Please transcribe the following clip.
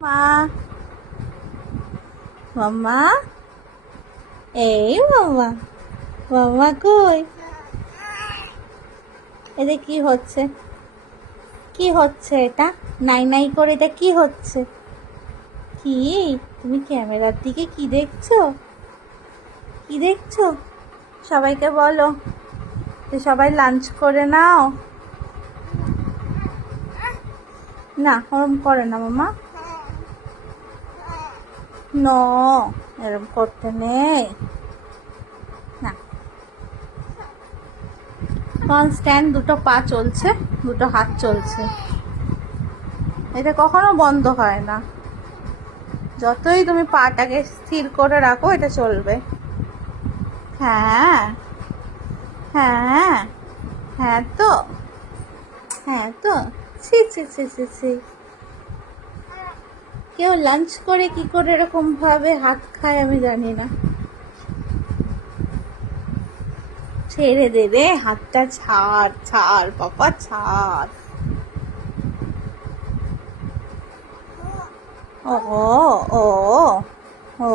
মা, মাম্মা, এই মাম্মা, মাম্মা কই? এদের কি হচ্ছে? কি হচ্ছে এটা? নাই নাই করে এটা কি হচ্ছে? কি? তুমি ক্যামেরার দিকে কি দেখছো? কি দেখছো? সবাইকে বলো যে সবাই লাঞ্চ করে নাও। না, ওরম করে না মামা। ন, এরম করতে নেই। না, কনস্ট্যান্ট দুটো পা চলছে, দুটো হাত চলছে, এটা কখনো বন্ধ হয় না। যতই তুমি পাটাকে স্থির করে রাখো এটা চলবে। হ্যাঁ, হ্যাঁ, হ্যাঁ তো, হ্যাঁ তো। ছি ছি ছি ছি ছি। কেউ লাঞ্চ করে কি করে এরকম ভাবে হাত খায় আমি জানি না। ছেড়ে দে রে, হাতটা ছাড় ছাড় পাপা, ছাড়। ও ও ও ও